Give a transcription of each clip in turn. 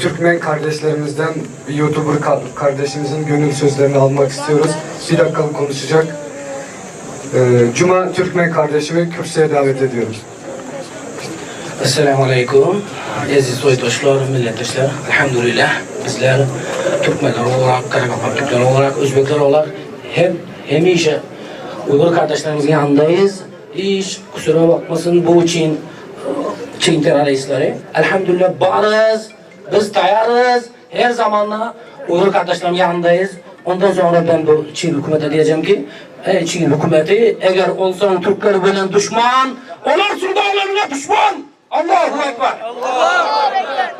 Türkmen kardeşlerimizden bir YouTuber kardeşimizin gönül sözlerini almak istiyoruz. Bir dakikalık konuşacak. Cuma Türkmen kardeşimi kürsüye davet ediyoruz. Esselamu Aleyküm. Aziz soydaşlar, milletdaşlar. Elhamdülillah bizler Türkmenler olarak, Karakapak Türkler olarak, Özbekler olarak hemişe Uygur kardeşlerimizin yanındayız. Hiç kusura bakmasın bu için Çin reisleri. Elhamdülillah varız, biz tayarız. Her zamanla Uygur kardeşlerimizin yanındayız. Ondan sonra ben bu Çin hükümete diyeceğim ki Çin hükümeti eğer olsan Türkleri bilen düşman, olarsın dağlarına düşman. Allahu Ekber. Allahu Ekber.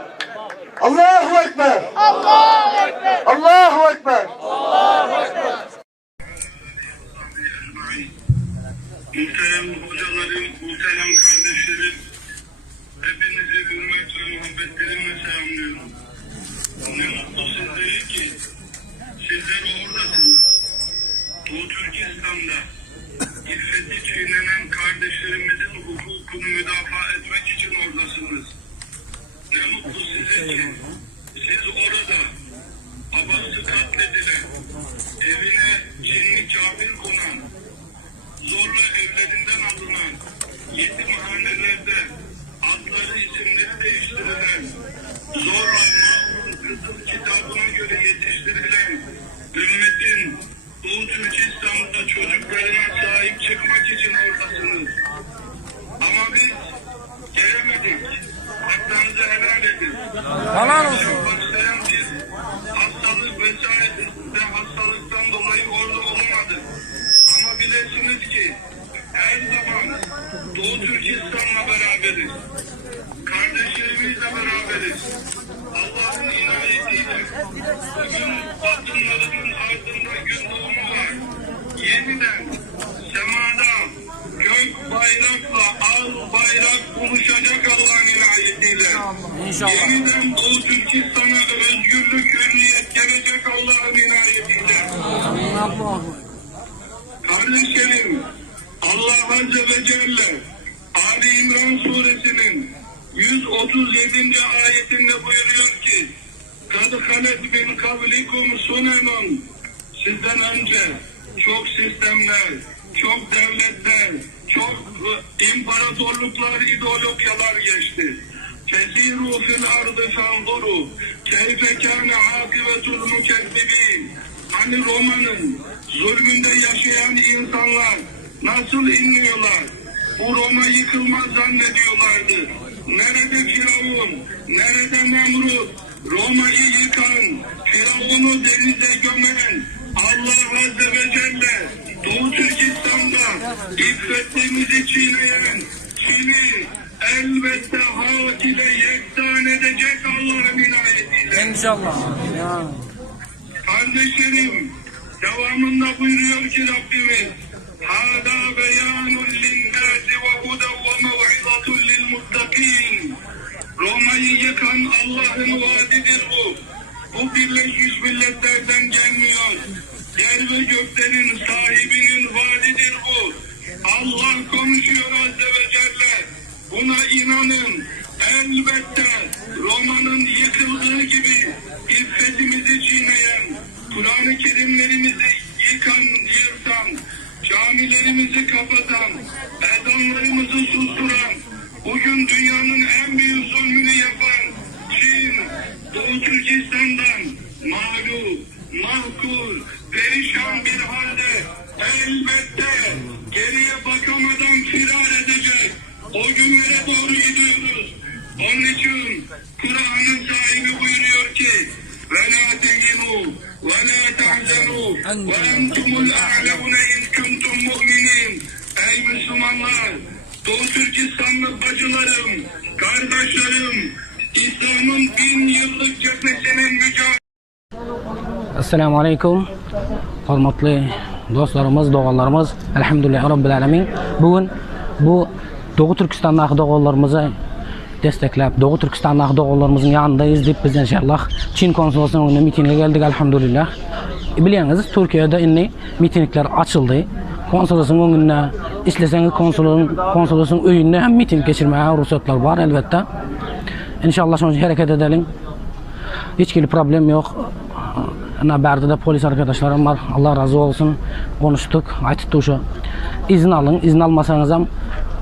Allahu Ekber. Allahu Ekber. Allahu Ekber. Allahu Ekber. Muhterem hocalarım, muhterem kardeşlerim, hepinizi hürmet ve muhabbetlerimle selamlıyorum. Ne mutlu sizlere ki sizler oradasınız. Doğu Türkistan'da iffeti çiğnenen kardeşlerimizin hukukunu müdafaa etmek için oradasınız. Ne mutlu size ki siz orada babası katledilen, evine Çinli kafir konan, zorla evlerinden alınan, yetimhanelerde adları isimleri değiştirilen, zorla Mahmud Kızıl kitabına göre yetiştirilen ümmetin Doğu Türkistan'da çocuklarına sahip çıkmak için oradasınız. Ama biz gelemedik. Hakkınızı helal edin. Helal olsun. Başlayan bir hastalık vesaire ve hastalıktan dolayı orada olamadık. Ama bilesiniz ki her zaman Doğu Türkistan'la beraberiz. Kardeşlerimizle beraberiz. Allah'ın inayetiyle bugün batınlarının ardında gün doğumu var. Yeniden semada gök bayrakla al bayrak buluşacak Allah'ın inayetiyle. İnşallah. Yeniden Doğu Türkistan'a özgürlük, hürriyet gelecek Allah'ın inayetiyle. Kardeşlerim, Allah Azze ve Celle Ali İmran suresinin 137. ayetinde buyuruyor ki "Kad halet min kablikum sunenun" sizden önce çok sistemler, çok devletler, çok imparatorluklar, ideologyalar geçti. Fesiru fil ardı fenzuru keyfe kâne âkibetul mükezzibîn. Hani Roma'nın zulmünde yaşayan insanlar nasıl inliyorlar? Bu Roma yıkılmaz zannediyorlardı. Nerede Firavun? Nerede Nemrut? Roma'yı yıkan, Firavun'u denize gömen Allah Azze ve Celle Doğu Türkistan'da iffetimizi çiğneyen Çin'i elbette halk ile yeksan edecek Allah'ın inayetiyle. İnşallah. Kardeşlerim, devamında buyuruyor ki Rabbimiz "Hâdâ beyanun linnâsi ve hudan ve mev'izatun lilmuttaqîn." Roma'yı yıkan Allah'ın vaadidir bu. Bu Birleşmiş Milletler'den gelmiyor. Yer ve göklerin sahibinin vaadidir bu. Allah konuşuyor Azze ve Celle. Buna inanın. Elbette Roma'nın yıkıldığı gibi iffetimizi çiğneyen, Kur'an-ı Kerimlerimizi yıkan, yırtan, camilerimizi kapatan, ezanlarımızı susturan, bugün dünyanın en büyük zulmünü yapan Çin, Doğu Türkistan'dan mağlup, mahkur, perişan bir halde elbette geriye bakamadan firar edecek. O günlere doğru gidiyoruz. Onun için Kur'an'ın sahibi buyuruyor ki وَلَا تَهِنُوا وَلَا تَحْزَنُوا وَاَنْتُمُ الْاَعْلَوْنَ اِنْ كُنْتُمْ مُؤْمِنِينَ. Ey Müslümanlar, Doğu Türkistanlı bacılarım, kardeşlerim, İslam'ın 1000 yıllık cephesinin mücadelesi. Assalamu Aleyküm. Hormatly dostlarımız, doğallarımız, elhamdülillah Rabbil Alemin. Bugün bu Doğu Türkistan'daki doğallarımızı desteklep, Doğu Türkistan'daki doğallarımızın yanındayız deyip biz inşallah Çin konsolosunun önüne mitinge geldik elhamdülillah. Biliyorsunuz Türkiye'de inni mitingler açıldı. Konsolosun önüne isteseniz konsolosun önüne hem miting geçirmeye ruhsatlar var elbette. İnşallah şunun hareket edelim. Hiç gibi problem yok. Berde de polis arkadaşlarım var. Allah razı olsun. Konuştuk. Aytıttı uşa. İzin alın. İzin almasanız hem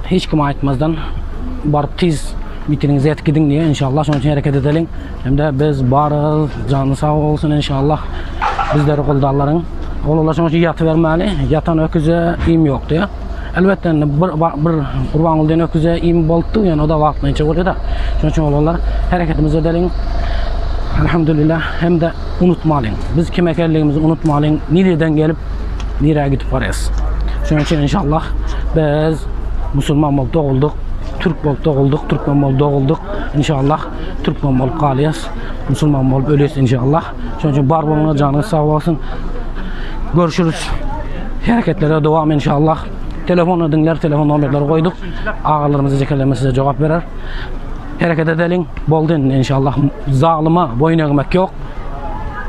hiç kim aytmazdan barıp tiz mitinginize yetip gidin diye inşallah şunun için hareket edelim. Hem de biz barız, canı sağ olsun inşallah. Bizleri koldarların. Oğlum şunun için yatı vermeli. Yatan öküze im yok diye. Elbette bir kurban olduğun öküze im boldu yani o da vaktini çekiyor da. Şunun için oğlum hareketimizi edelim. Elhamdülillah hem de unutmayın. Biz kim ekerliğimizi unutmayın. Nereden gelip nereye gidip varız. Şunun için inşallah biz Müslüman olup doğulduk. Türk olup doğulduk. Türkmen olup doğulduk. İnşallah Türkmen olup kalıyız. Müslüman olup ölüyoruz inşallah. Şunun için barbamına canınız sağ olsun. Görüşürüz. Hareketlere devam inşallah. Telefonu dinler, telefon numarları koyduk. Ağalarımızı zekerlerimiz size cevap verir. Hareket edelim. Boldun inşallah. Zalime boyun eğmek yok.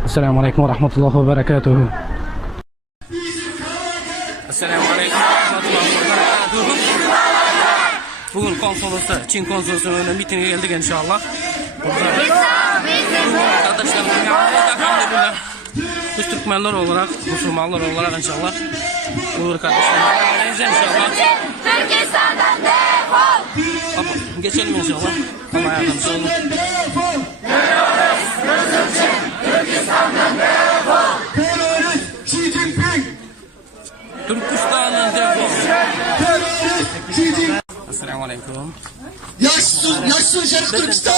Esselamu Aleyküm ve Rahmetullahi ve Berekatuhu. Esselamu Aleyküm ve Rahmetullahi ve Berekatuhu. Bugün konsolosluğu, Çin konsolosluğu'nun mitinge geldik inşallah. Arkadaşlarımın yanındayız elhamdülillah. Biz Türkmenler olarak, Müslümanlar olarak inşallah. Uygur kardeşlerimiz yanındayız inşallah. Türkistan'dan defol! Geçelim inşallah. Allah yardımcısı olun. Türkistan'dan defol! Xi Jinping. Türkistan'dan defol! Xi Jinping. Esselamu Aleyküm. Yaşasın Şerif Türkistan.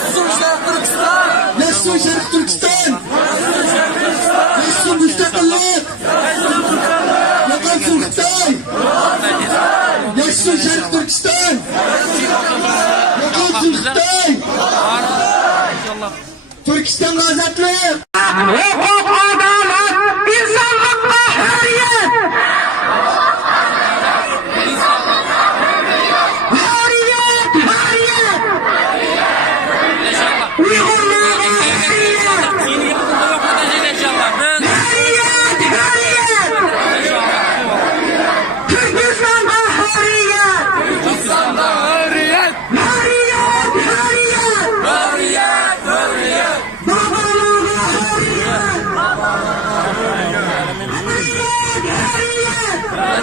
Yaşasın Şerif Türkistan. Yaşasın Şerif Türkistan. Yaşasın müstakillik. Yaşasın Xitay. Yaşasın Şerif Türkistan. Yaşasın Xitay. İnşallah. Türkistan azatlığı. Hukuk, adalet, insanlıkla hürriyet! Hürriyet, hürriyet! İnşallah. Uygurluğun hürriyet! Yeni yakında yok edeceğiz inşallah. Hürriyet, hürriyet! Türkistan'da hürriyet! Türkistan'da hürriyet! Hürriyet, hürriyet! Hürriyet, hürriyet! Babalığa hürriyet!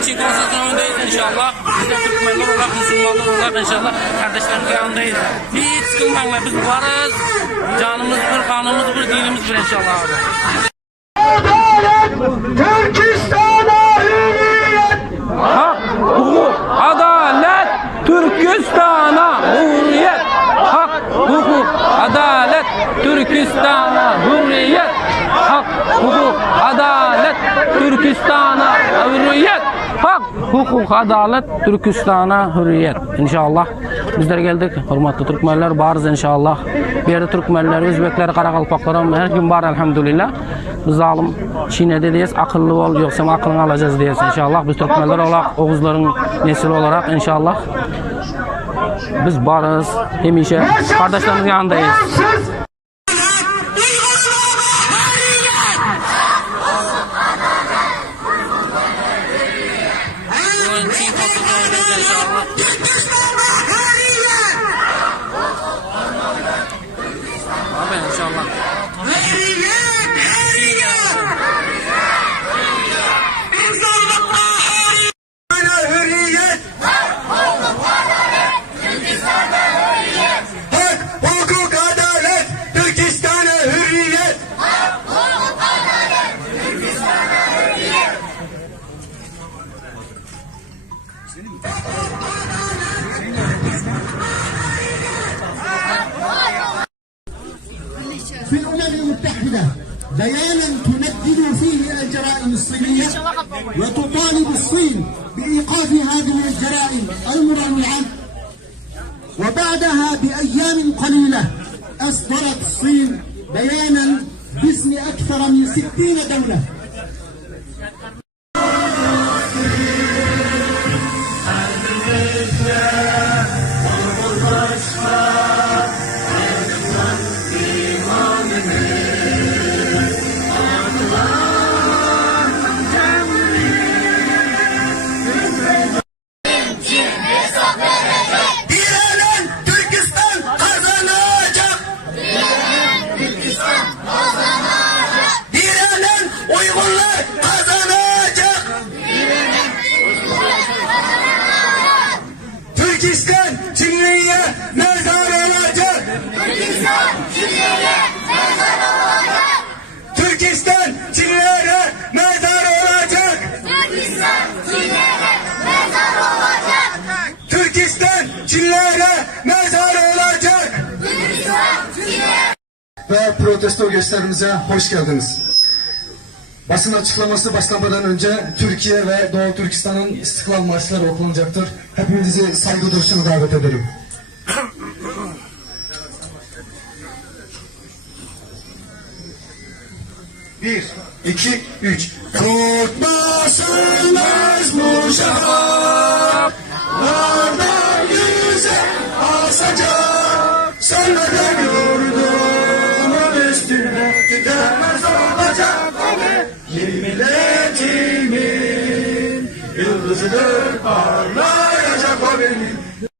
Çin konsolosluğundayız inşallah. Biz de Türkmenler olarak, Müslümanlar olarak inşallah kardeşlerimiz yanındayız. Hiç sıkılmayın, biz varız. Canımız bir, kanımız bir, dinimiz bir inşallah abi. Türkistan'a hürriyet. Hak, hukuk, adalet, Türkistan'a hürriyet. Hak, hukuk, adalet, Türkistan'a hürriyet. Hak, hukuk, adalet, Türkistan'a hürriyet. Hak, hukuk, adalet, Türkistan'a hürriyet. İnşallah bizler geldik. Hürmetli Türkmenler barız inşallah. Bir yerde Türkmenler, Özbekler, Karakalpaklar her gün var elhamdülillah. Biz zalim Çin'e dediyiz, akıllı ol yoksa aklını alacağız diyiz inşallah. Biz Türkmenler olarak, Oğuzların nesili olarak inşallah biz barız, hemişe kardeşlerimizin yanındayız. Abi inşallah. Hürriyet. Hak, hukuk, adalet, Türkistan'a hürriyet. في الأمم المتحدة بيانا تندد فيه الجرائم الصينية وتطالب الصين بإيقاف هذه الجرائم المروعة. وبعدها بأيام قليلة أصدرت الصين بيانا باسم أكثر من 60 دولة. İran'ın Türkistan kazanır. ve protesto gösterimize hoş geldiniz. Basın açıklaması başlamadan önce Türkiye ve Doğu Türkistan'ın İstiklal Marşları okunacaktır. Hepinizi saygı duruşuna davet ederim. Bir, iki, üç. Tutmasınız bu şafaklarda güzel asacak. Sönmeden yurdumun üstüne tükenmez olacak abi. Milletimin yıldızıdır parlayacak o benim.